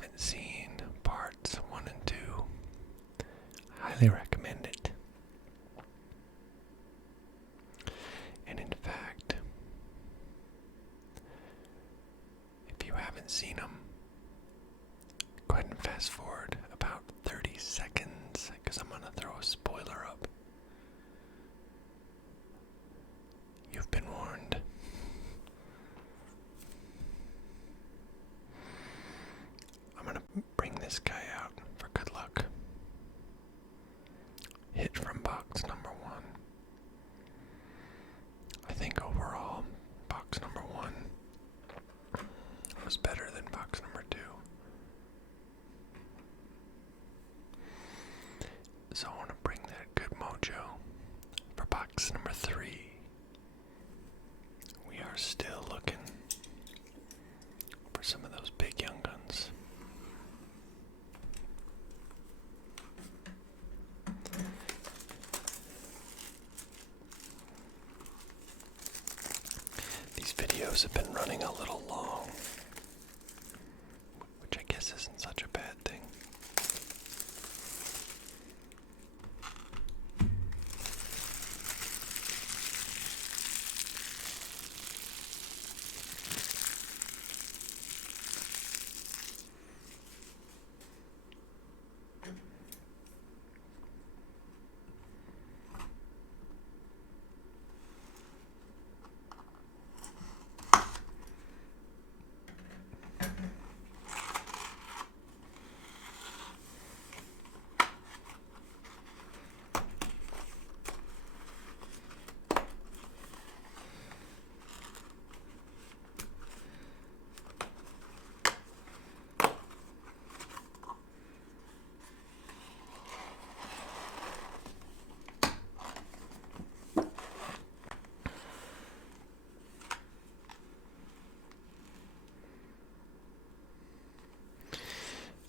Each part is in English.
haven't seen parts 1 and 2, I highly recommend it. And in fact, if you haven't seen them, go ahead and fast forward about 30 seconds because I'm going to throw a spoiler up. You've been warned. I'm going to bring this guy out for good luck. Hit from box number 1. I think overall, box number 1 was better than box number 2. So I want to bring that good mojo for box number 3. We are still looking for some of those big young guns. These videos have been running a little long, which I guess isn't such a bad thing.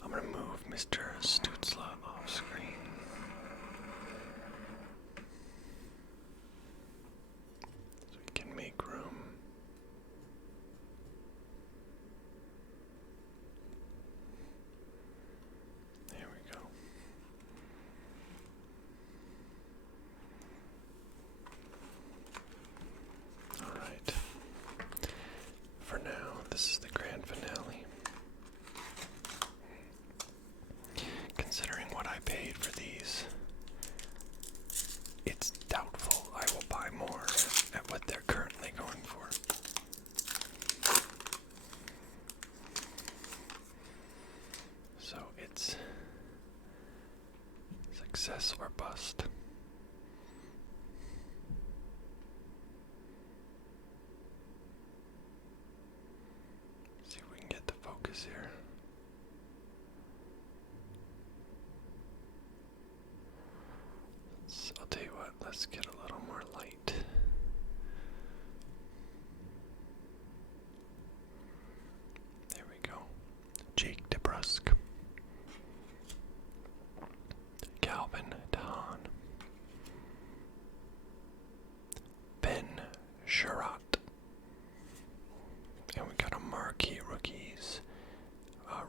I'm going to move Mr. Stutzla off screen. So we can make room. There we go. Alright. For now, this is the grand finale. Considering what I paid for these, it's doubtful I will buy more at what they're currently going for. So it's success or bust. See if we can get the focus here. I'll tell you what, let's get a little more light. There we go. Jake DeBrusque. Calvin Dahan. Ben Sherratt. And we got a marquee rookies.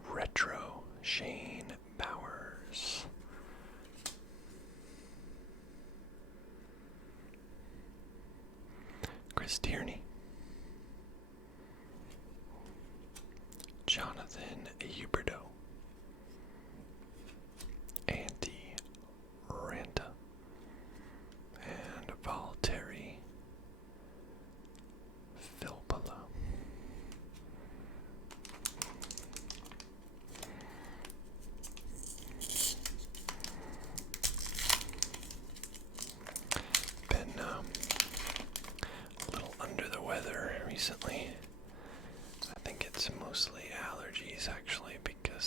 Retro Shane Bowers. Chris Tierney, Jonathan Huberdeau, Antti Ranta, and Valtteri Filppula. Been a little under the weather recently. I think it's mostly allergies actually because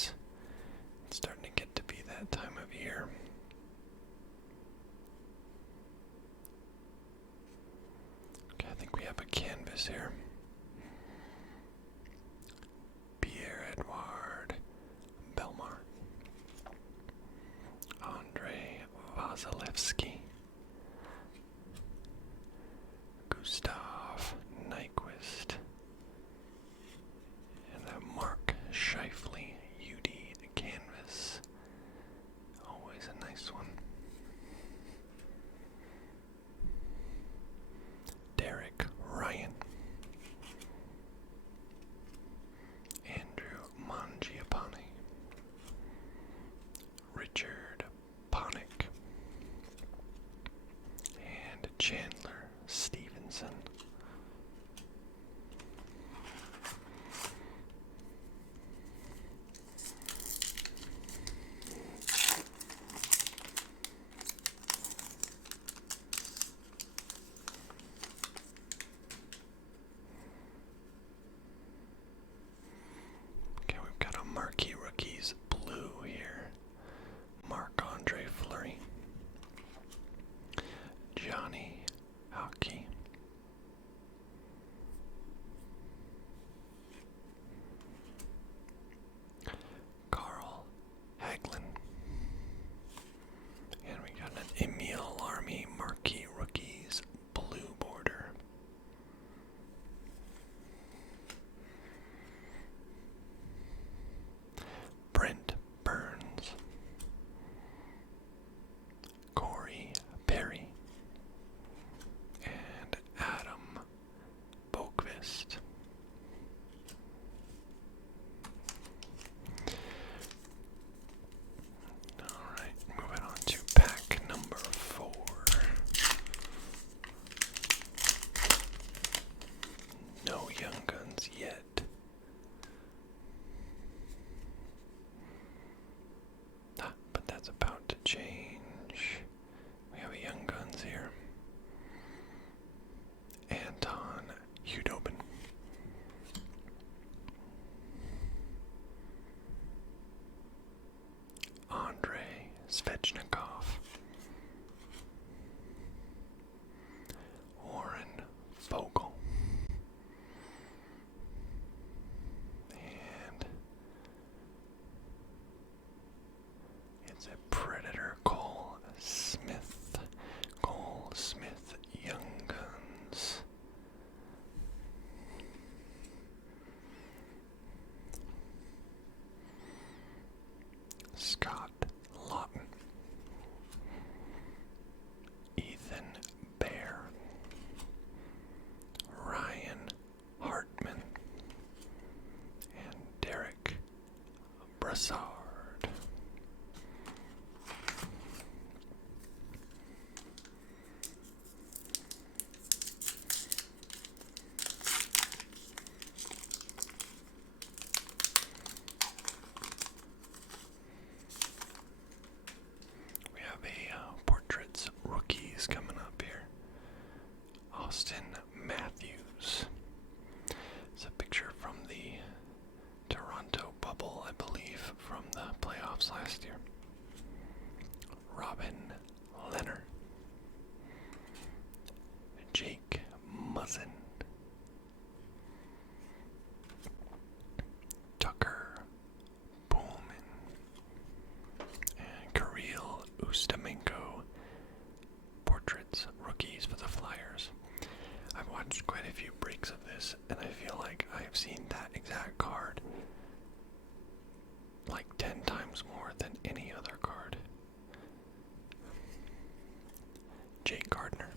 Svechnikov, Warren Vogel, and it's a Predator Cole Smith. Cole Smith Young Guns. Scott Lawton, Ethan Bear, Ryan Hartman, and Derek Brassard. We have a portraits rookies coming up here. Austin Matthews. It's a picture from the Toronto bubble, I believe, from the playoffs last year. Robin Leonard. Jake Muzzin. Tucker Pullman. And Kirill Ustamenko. Portraits rookies for the Flyers. I've watched quite a few breaks of this, and I feel like I've seen that exact card like 10 times more than any other card. Jake Gardner,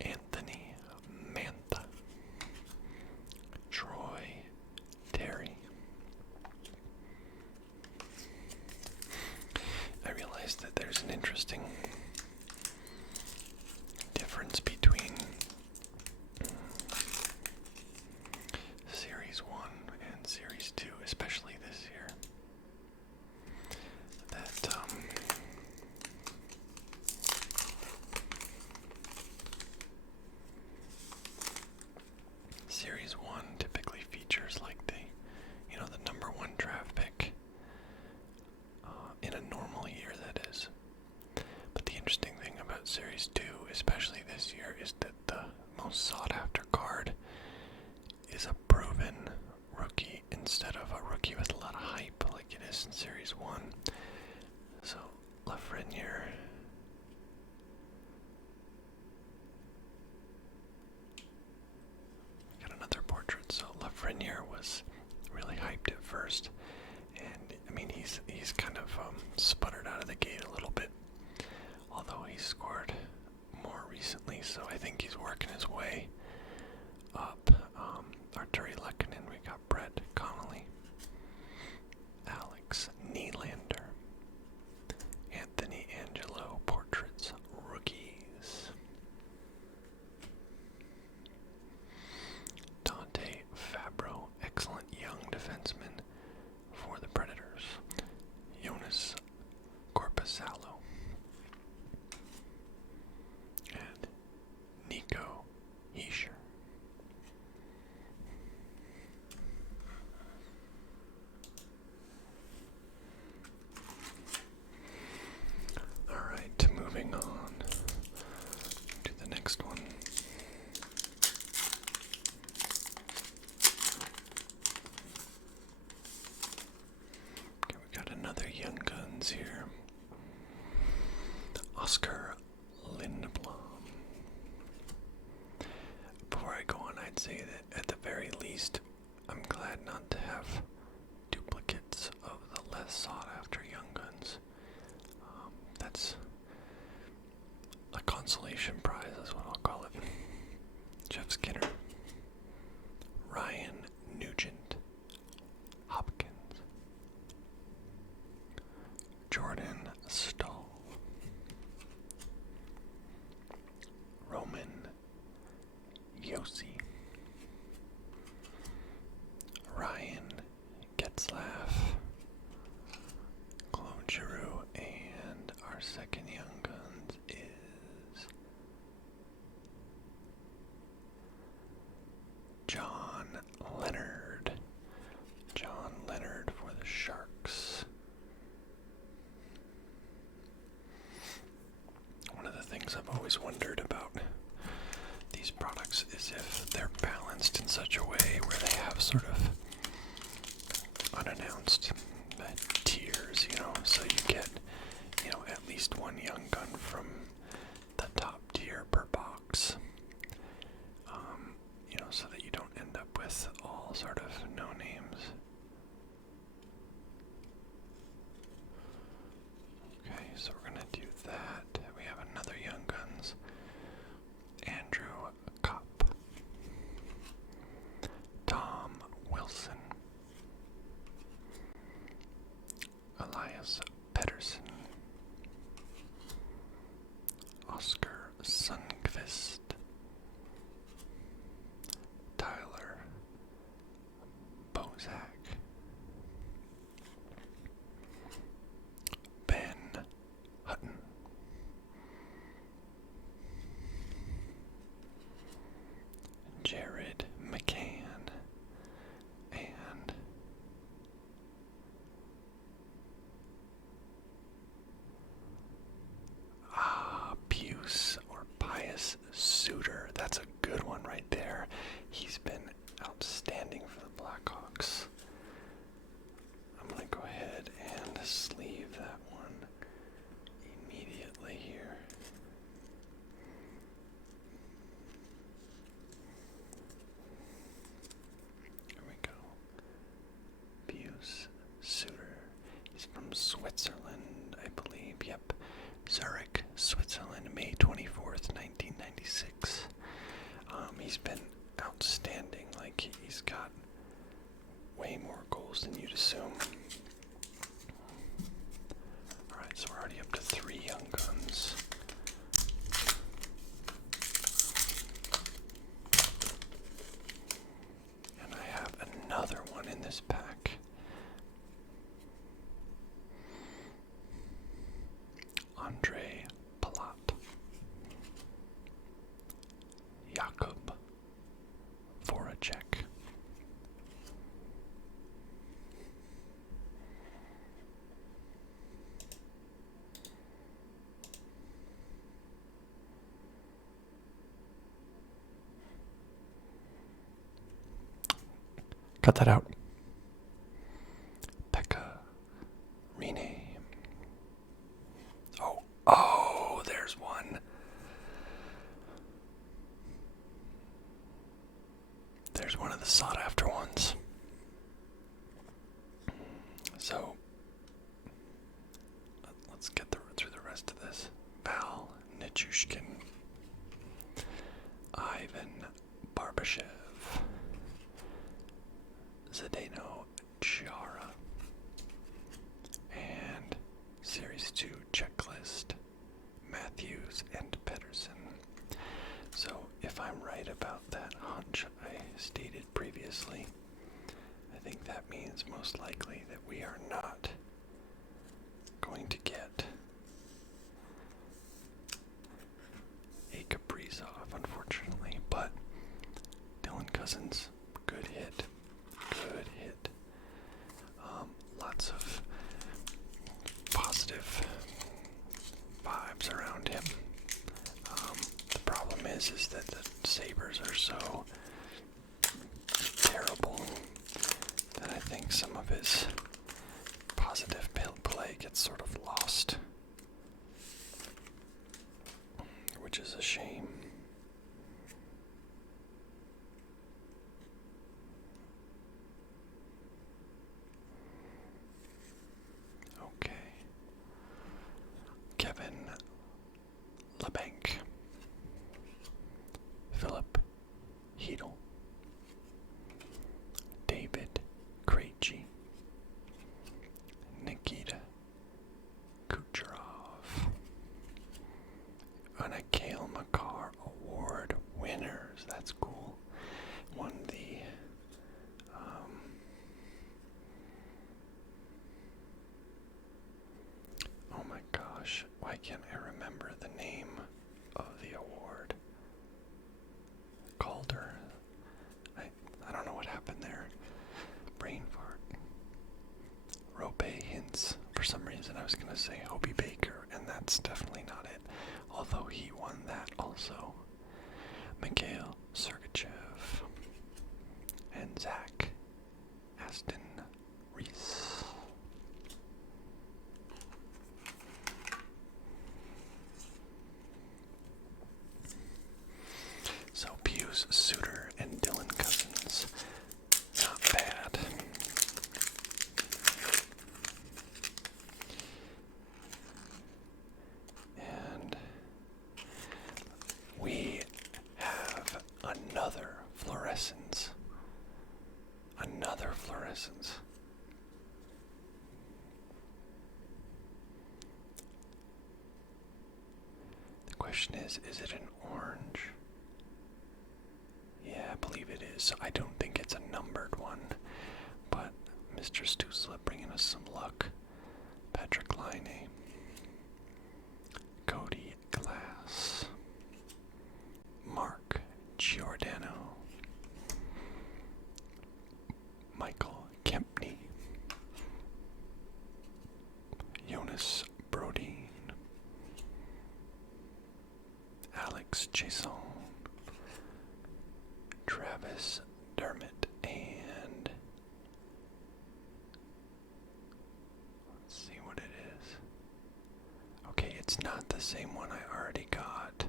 Anthony Mantha, Troy Terry. I realized that there's an interesting difference between Series 1 and Series 2, especially this year. That, Series 1 typically features like the number 1 draft pick, in a normal year, that is. But the interesting thing about Series 2, especially this year, is that the most sought after card is a proven rookie instead of a rookie with a lot of hype like it is in Series 1. So, Lafreniere, got another portrait. So Lafreniere was really hyped at first, and I mean he's kind of sputtered out of the gate a little bit, although he scored more recently, so I think he's working his way up. Arturi Lehkonen, we got Brett Connolly, Alex Nylander, Anthony Angelo, portraits rookies, Dante Fabro, excellent young defenseman for the Predators, Jonas Korpisalo, and Nico Hischier. Alright, moving on to the next one. Okay, we got another Young Guns here. Oscar Lindblom. Before I go on, I'd say that at the very least, I'm glad not to have duplicates of the less sought after Young Guns. That's a consolation prize, is what I'll call it. Jeff Skinner, Ryan Nugent Hopkins, Jordan Stahl, Roman Yossi, Ryan Getzlaff, Claude Giroux, and our second Young Guns is John Leonard. John Leonard for the Sharks. announced tiers, so you get, at least one young gun from the top tier per box, so that you don't end up with all sort of no names. Okay, so we're gonna do that. We have another Young Guns. Andrew Kopp. Tom Wilson. Elias Pedersen. Oscar Sundqvist. Tyler Bozak. Ben Hutton. Jared McCann. And Pius or Pius Suter. That's a good one right there. He's been outstanding for the Blackhawks. I'm going to go ahead and sleeve that one immediately here. There we go. Pius Suter. He's from Switzerland, I believe. Yep. Zurich, Switzerland, May 24th, 1996. He's been outstanding. Like, he's got way more goals than you'd assume. Alright, so we're already up to 3 Young Guns. And I have another one in this pack. Andre Palat. Jakub Voracek. Cut that out. Pekka Rinne. Oh, there's one. There's one of the sought-after ones. So, let's get through the rest of this. Val Nichushkin. Ivan Barbashev. Zdeno Chara. And Series 2 checklist. Matthews and Pedersen. So, if I'm right about that hunch I stated previously, I think that means most likely that we are not going to get a Kaprizov, unfortunately, but Dylan Cousins, good hit. Good hit. Lots of positive vibes around him. The problem is that the Sabres are so terrible that I think some of his positive play gets sort of lost, which is a shame. Okay. Kevin LeBanc. Philip Hedel. David Krejci. Nikita Kucherov. And a Cale Makar Award winners. That's cool. Won the oh my gosh, why can't I remember the name of the award? Calder. I don't know what happened there. Brain fart. Rope Hintz. For some reason I was going to say Hobie Baker, and that's definitely not it. Although he won that also. Mikhail Sergachev. And Zach Aston Reese. question is it an orange? Yeah, I believe it is. So I don't think it's a numbered one, but Mr. Stusla bringing us some luck. Patrick Laine, Cody Glass, Mark Giordano, Michael Kempney, Jonas Brodeen, Alex Jason, Travis Dermott, and let's see what it is. Okay, it's not the same one I already got.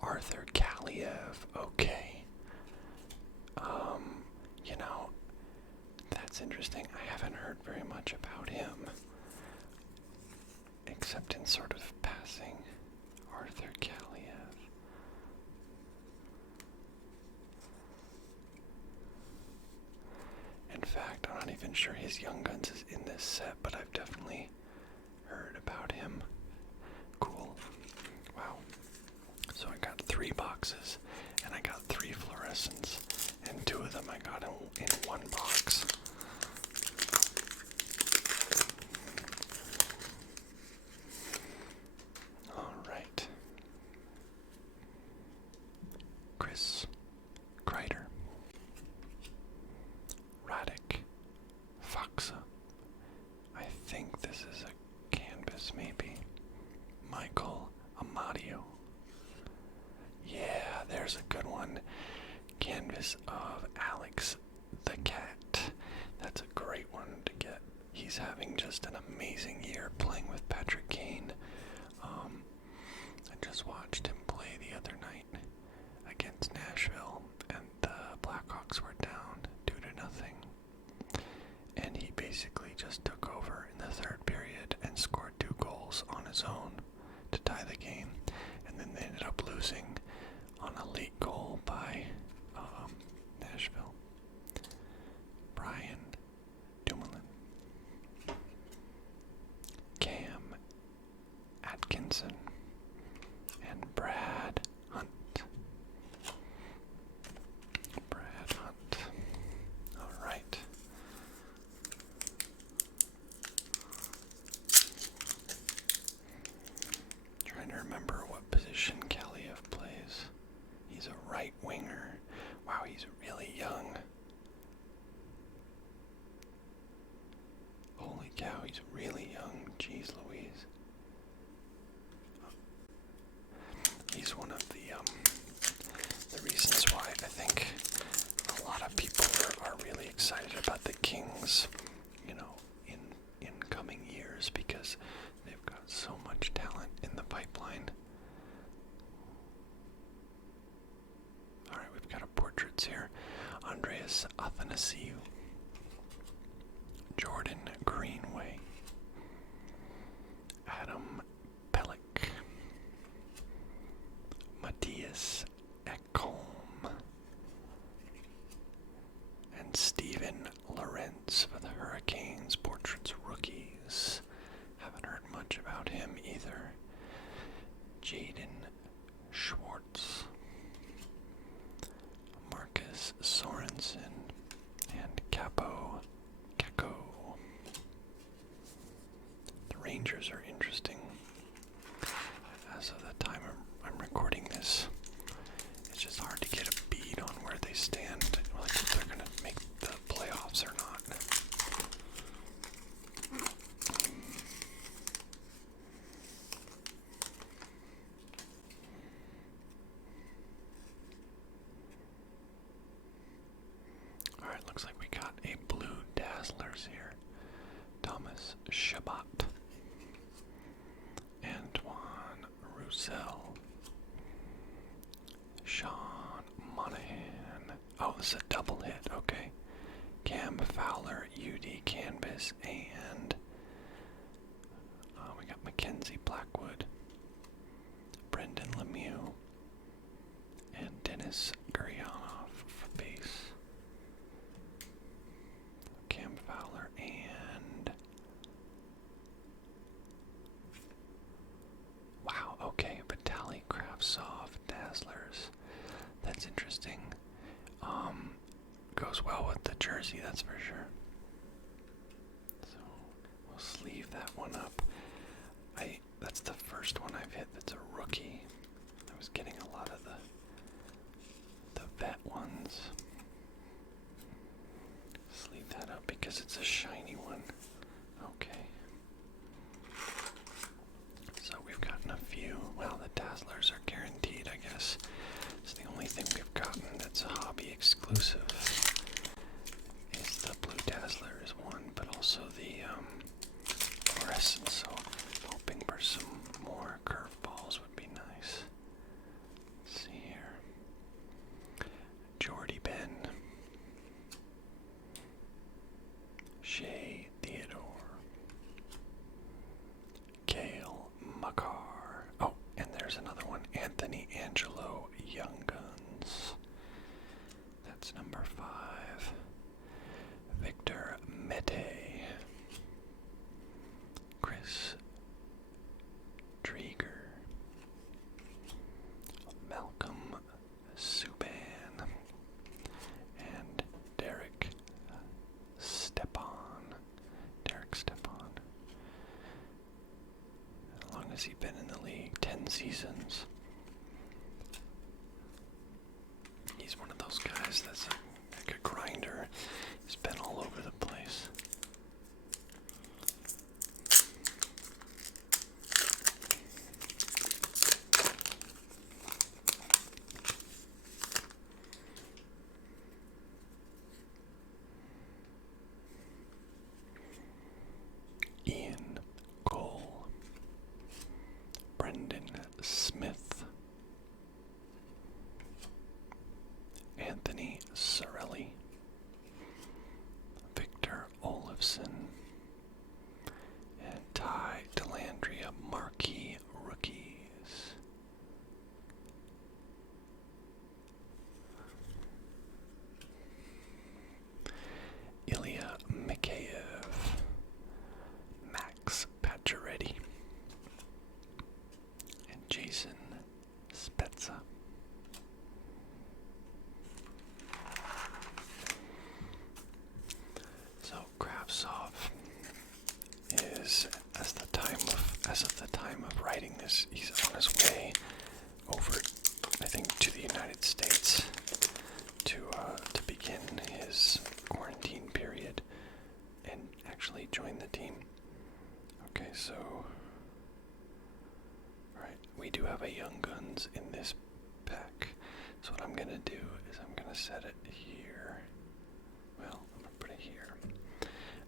Arthur Kaliev, okay. You know, that's interesting. I haven't heard very much about him, except in sort of passing. Arthur Kaliev. In fact, I'm not even sure his Young Guns is in this set, but I've definitely heard about him. Cool. Wow. So I got 3 boxes, and I got 3 fluorescents, and 2 of them I got in 1 box. Alright. Chris Kreider, Radek Foxa. I think this is a canvas, maybe. Michael Amadio. Yeah, there's a good one. Canvas of Alex the Cat. That's a great one to get. He's having just an amazing year playing with Patrick Kane. I just watched him play the other night against Nashville, and the Blackhawks were down 2-0. And he basically just took over in the 3rd period and scored 2 goals on his own to tie the game. And then they ended up losing on a late goal by Nashville. Brian Dumoulin, Cam Atkinson, and Brad Hunt. Brad Hunt. All right. Trying to remember what position Kaliev plays. He's a right winger. Wow, he's really young. Holy cow, he's really young. Jeez Louise. He's one of the reasons why I think a lot of people are really excited about the Kings, you know, in coming years, because they've got so much talent in the pipeline. Alright, we've got a portraits here. Andreas Athanasiou, Jordan Greenway, Adam Pellick, Matthias Ekholm, and Steven Lorentz for the Hurricanes Portraits Rookies. Haven't heard much about him either. Jaden Schwartz, Marcus Sorensen, and Capo Gecko. The Rangers are interesting. As of the time I'm recording this, it's just hard to get a bead on where they stand, like if they're going to make the playoffs or not. Alright, looks like we got a blue Dazzlers here. Thomas Shabbat, Antoine Roussel, Sean Monahan. Oh, this is a double hit, okay. Cam Fowler, UD Canvas, and we got Mackenzie Blackwood, Brendan Lemieux, and Dennis Guryanov for base. Cam Fowler and jersey, that's for sure. So we'll sleeve that one up. That's the first one I've hit that's a rookie. I was getting a lot of the vet ones. Sleeve that up because it's a shiny one. Okay. So we've gotten a few. Well, the Dazzlers are guaranteed, I guess. It's the only thing we've gotten that's a hobby exclusive. Is the Blue Dazzler is one, but also the fluorescent. So hoping for some more curveballs would be nice. Let's see here. Jordy Ben. Shea Theodore. Kale Makar. Oh, and there's another one. Anthony Angelo Young Guns. That's number 5. Victor Mete. Chris Drieger. Malcolm Subban. And Derek Stepan. How long has he been in the league? 10 seasons. He's one of those guys that's like a grinder. He's been all over the place. Ian Cole. Brendan Smith. Anthony Sorelli. Victor Olofsson. And Ty Delandria marquee rookies. Ilya Mikheyev. Max Pacioretty. And Jason Spezza. So Kravtsov is, as of the time of writing this, he's on his way over, I think, to the United States to begin his quarantine period and actually join the team. Okay, so alright, we do have a Young Guns in this pack. So what I'm gonna do is I'm gonna set it here. Well, I'm gonna put it here.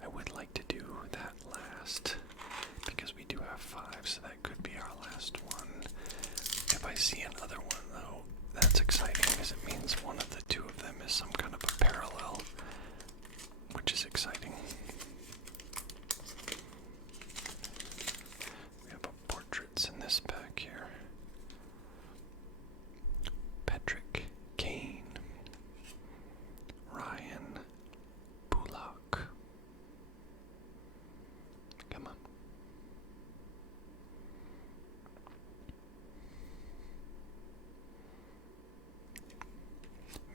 I would like to do that last because we do have 5, so that could be our last one. If I see another one though, that's exciting because it means one of the two of them is some kind of a parallel, which is exciting. We have portraits in this pack here. Patrick Kane. Ryan Bullock. Come on.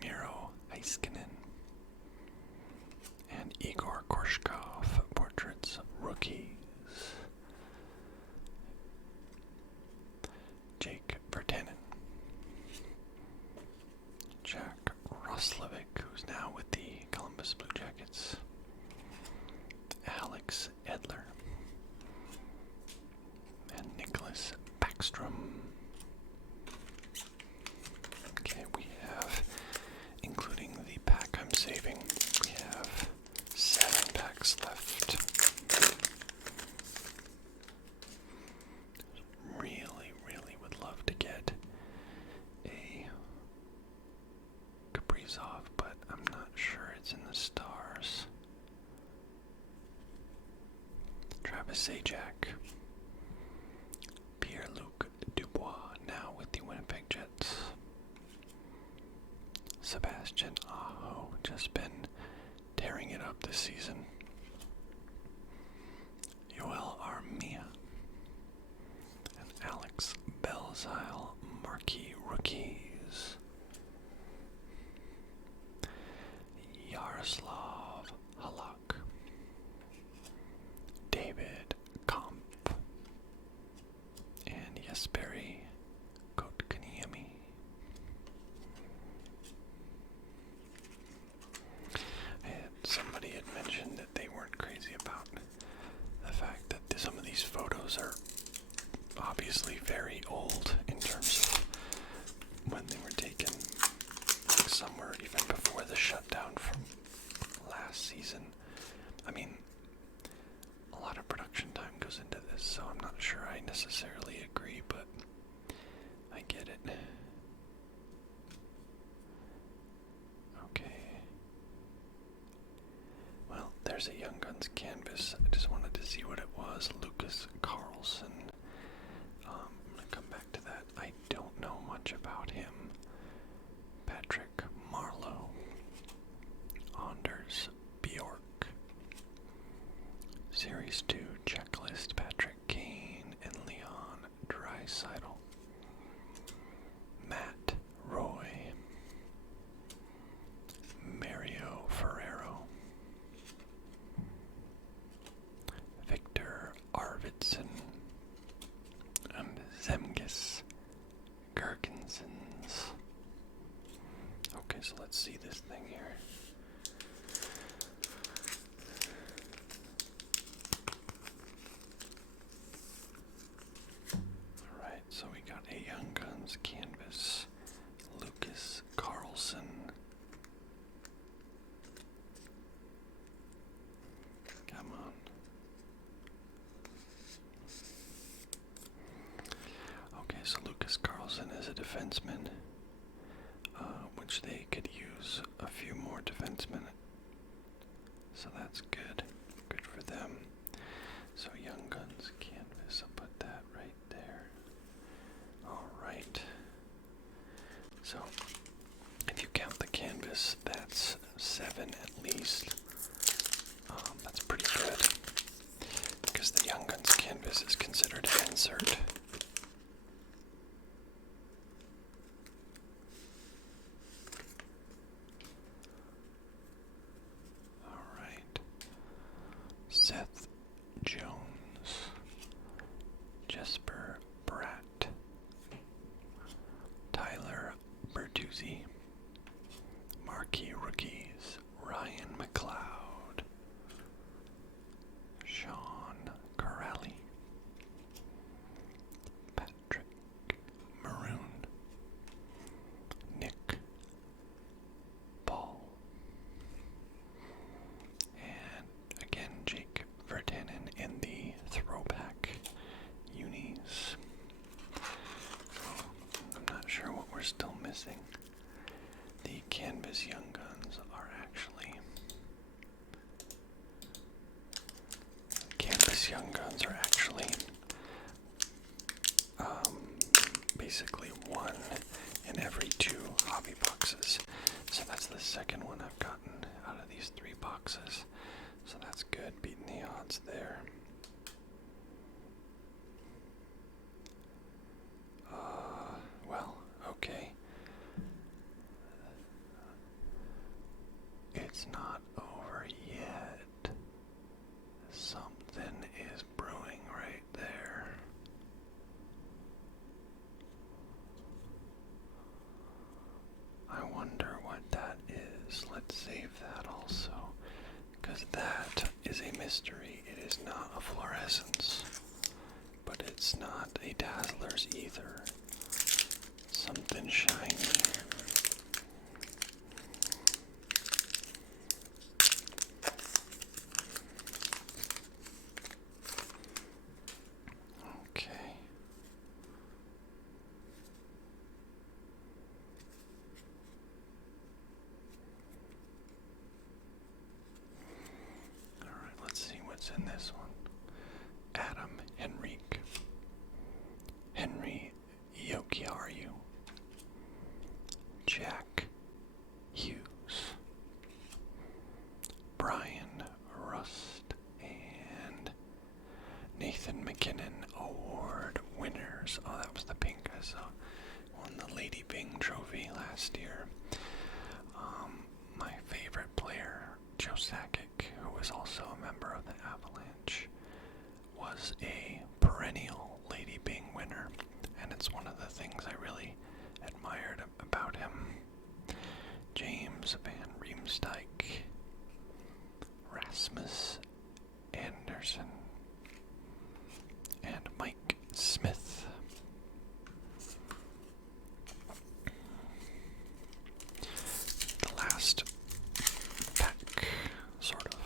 Miro Heiskanen. And Igor Korshkov, portraits, rookies. Jake Vertanen. Jack Roslovic, who's now with the Columbus Blue Jackets. Alex Edler. And Nicholas Backstrom. Okay, we have, including the pack I'm saving, we have 7 packs left. Really would love to get a Kaprizov, but I'm not sure it's in the stars. Travis Zajac. Pierre-Luc Dubois, now with the Winnipeg Jets. Sebastian Aho, just been tearing it up this season. Yoel Armia. And Alex Belzile, marquee rookies. Yaroslav there's a Young Guns canvas. I just wanted to see what it was. Lucas Carlson. I'm going to come back to that. I don't know much about him. Patrick Marlowe. Anders Bjork. Series 2 checklist. Patrick Kane and Leon Draisaitl. Matt Roy. Mario Ferrero. Victor Arvidsson. And Zemgus Gerkensons. Okay, so let's see this thing here. Alright, so we got a Young Guns canvas. Lucas Carlson. Come on. Okay, so Lucas Carlson is a defenseman, which they could use a few more defensemen. So that's good. Good for them. So Young Guns canvas, I'll put that right there. Alright. So, if you count the canvas, that's 7 at least. That's pretty good. Because the Young Guns canvas is considered an insert. Alright. Seth Jones. Jesper Bratt. Tyler Bertuzzi. Marquee rookies. Ryan McLeod. Sean Corrali. Patrick Maroon. Nick Paul. And again, Jake Vertanen in the throwback unis. I'm not sure what we're still missing. The canvas Young Guns are actually basically one in every 2 hobby boxes. So that's the second one I've gotten out of these 3 boxes. So that's good, beating the odds there. Well, okay. It's not over yet. Something is brewing right there. I wonder what that is. Let's save that also, because that is a mystery. It is not a fluorescence, but it's not a Dazzlers either. Something shiny. Okay. All right, let's see what's in this one. Adam Henrique. Henry Yokiaru. Jack Hughes. Brian Rust. And Nathan McKinnon Award winners. Oh, that was the pink I saw. Won the Lady Bing trophy last year. My favorite player, Joe Sakic, who was also a member of the Avalanche, was a perennial Lady Bing winner, and it's one of the things I really admired about him. James Van Riemsdyk, Rasmus Anderson, and Mike Smith. The last pack, sort of.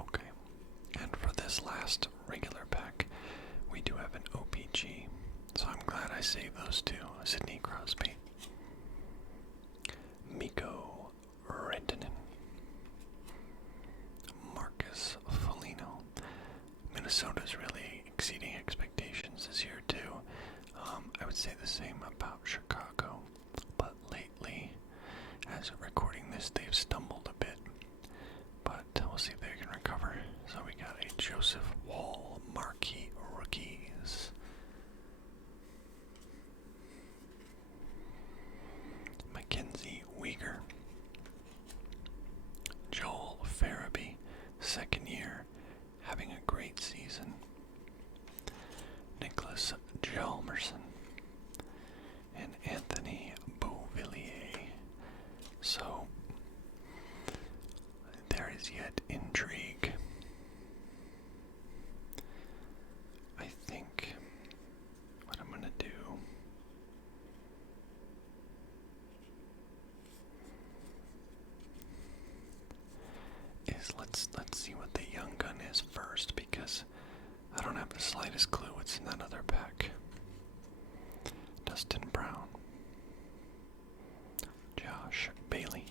Okay, and for this last regular pack, we do have an OPG, so I'm glad I saved those two. Sidney Crosby, Miko Rantanen, Marcus Foligno. Minnesota's really exceeding expectations this year too. I would say the same about Chicago, but lately, as of recording this, they've stumbled a bit. But we'll see if they can recover. So we got a Joseph Wall marquee rookies. Mackenzie Weegar. Joel Farabee, second year, having a great season. Nicholas Hjalmarsson and Anthony Beauvillier. So there is yet intrigue. I think what I'm gonna do is let's see what the young gun is first, because I don't have the slightest clue what's in that other pack. Dustin Brown, Josh Bailey,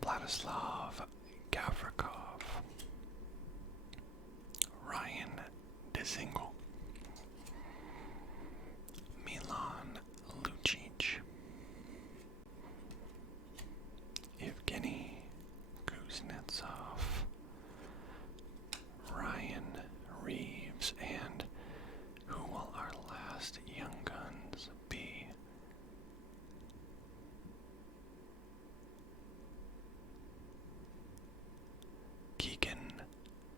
Vladislav Gavrikov, Ryan Dzingel, Milan Lucic, Evgeny Kuznetsov, Ryan Reeves, and who will our last young guns be? Keegan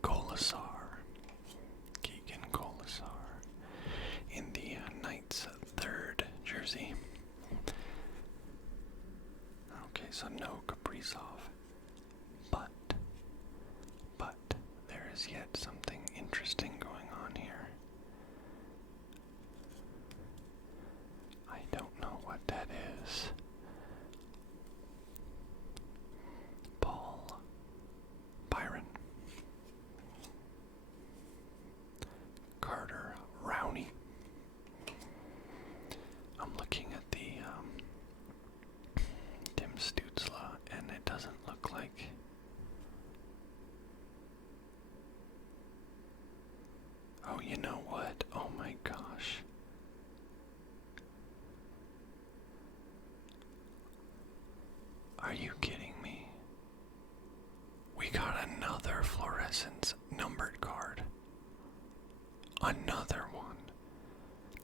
Colasar. In the Knights' third jersey. Okay, so no Kaprizov. But there is yet something interesting going on here. I don't know what that is. Paul Byron. Carter Rowney. I'm looking at the Tim Stützle, and it doesn't look like oh, you know what? Oh my gosh. Are you kidding me? We got another fluorescence numbered card. Another one.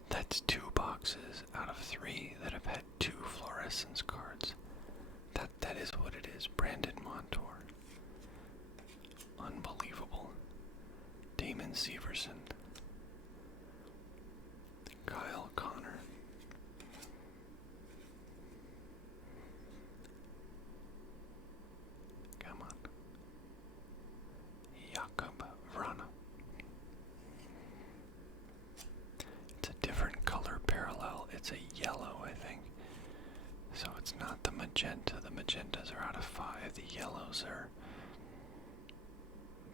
That's 2 boxes out of 3 that have had 2 fluorescence cards. That is what it is. Brandon Montour. Unbelievable. Damon Severson. Kyle Connor. Come on. Jakob Vrana. It's a different color parallel. It's a yellow, I think. So it's not the magenta. The magentas are out of 5. The yellows are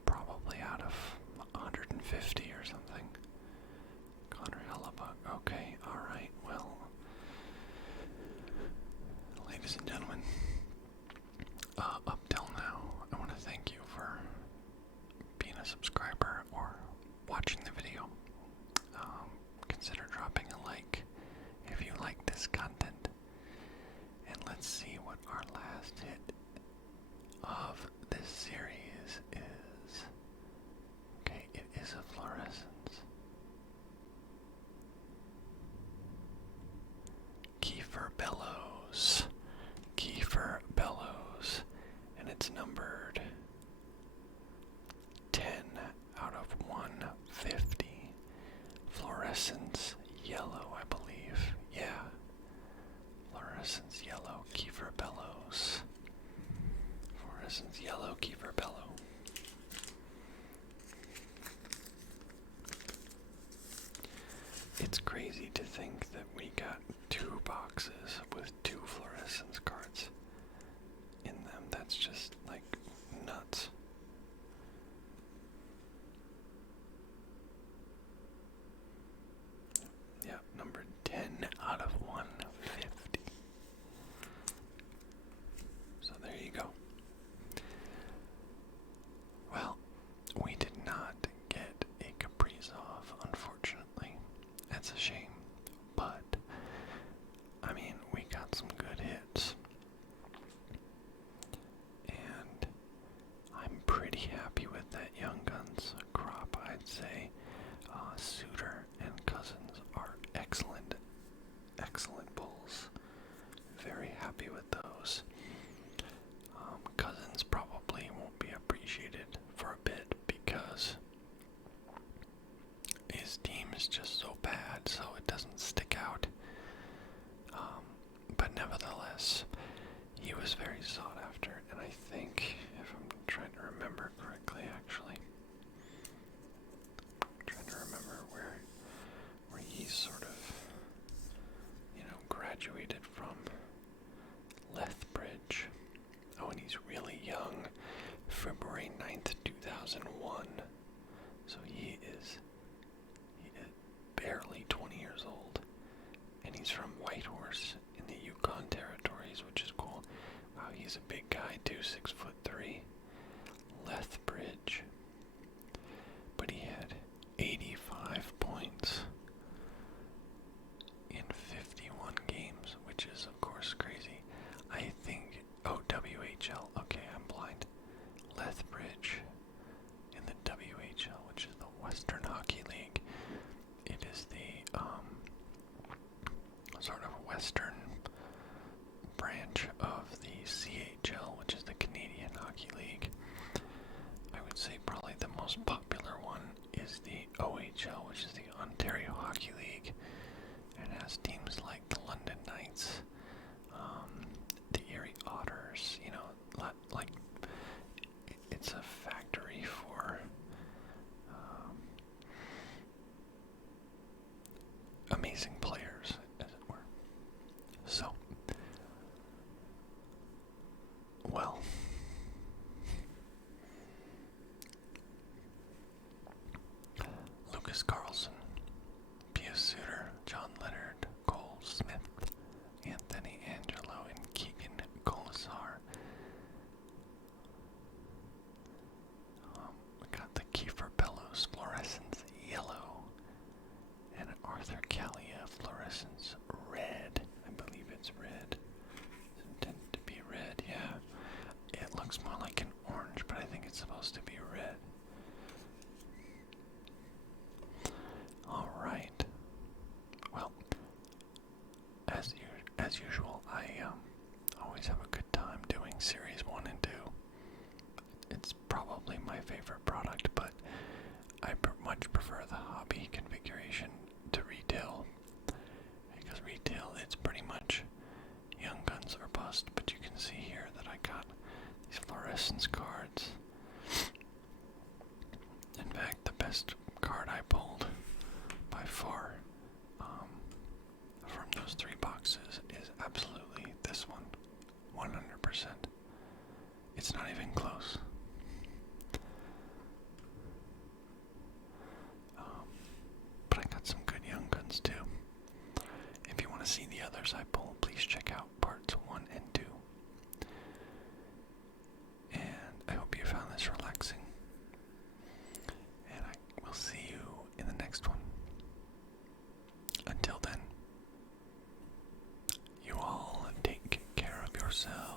probably out of 150 or something. Connor Hellebuck. Okay, alright, well. Ladies and gentlemen, up till now, I want to thank you for being a subscriber or watching the video. Consider dropping a like if you like this content. And let's see what our last hit of this series is. Okay, it is a fluorescence. Kiefer Bellows. Kiefer Bellows. And it's numbered 10 out of 150. Fluorescence yellow, I believe. Yeah. Fluorescence yellow, Kiefer Bellows. Fluorescence yellow, Kiefer Bellow. It's crazy to think that we got 2 boxes with 2 fluorescence cards in them. That's just like nuts. excellent pulls. Very happy with those. Cousins probably won't be appreciated for a bit because his team is just so bad, so it doesn't stick out. But nevertheless, he was very sought after, and I think, if I'm trying to remember correctly, actually, I'm trying to remember where he sort of, graduated from Lethbridge. Oh, and he's really young. February 9th, 2001. So he is barely 20 years old. And he's from Whitehorse in the Yukon Territories, which is cool. Wow, he's a big guy too, 6'3". Lethbridge. But he had 85 points in 51 games, which is of course crazy. I think, WHL, okay, I'm blind. Lethbridge in the WHL, which is the Western Hockey League. It is the, sort of western branch of the CHL, which is the Canadian Hockey League. I would say probably the most popular one is the OHL, which is the Ontario Hockey League. It has teams like the London Knights, the Erie Otters, like it's a factory for amazing players, as it were. So, well, Lucas Carlson, Pius Suter, John Leonard, Cole Smith, Anthony Angelo, and Keegan Colasar. We got the Kiefer Bellows Fluorescence Yellow, and Arthur Callia Fluorescence Red. I believe it's red. It's intended to be red, yeah. It looks more like an orange, but I think it's supposed to be red. Alright. Well, as usual, I always have a good time doing Series 1 and 2. It's probably my favorite product, but I much prefer the hobby configuration to retail. Because retail, it's pretty much young guns or bust, but you can see here that I got these fluorescence cards. In fact, the best card I pulled by far from those 3 boxes is absolutely this one, 100%. It's not even close. But I got some good young guns too. If you want to see the others I pulled, please check out parts 1 and 2. And I hope you found this relaxing. And I will see you in the next one. Until then, you all take care of yourselves.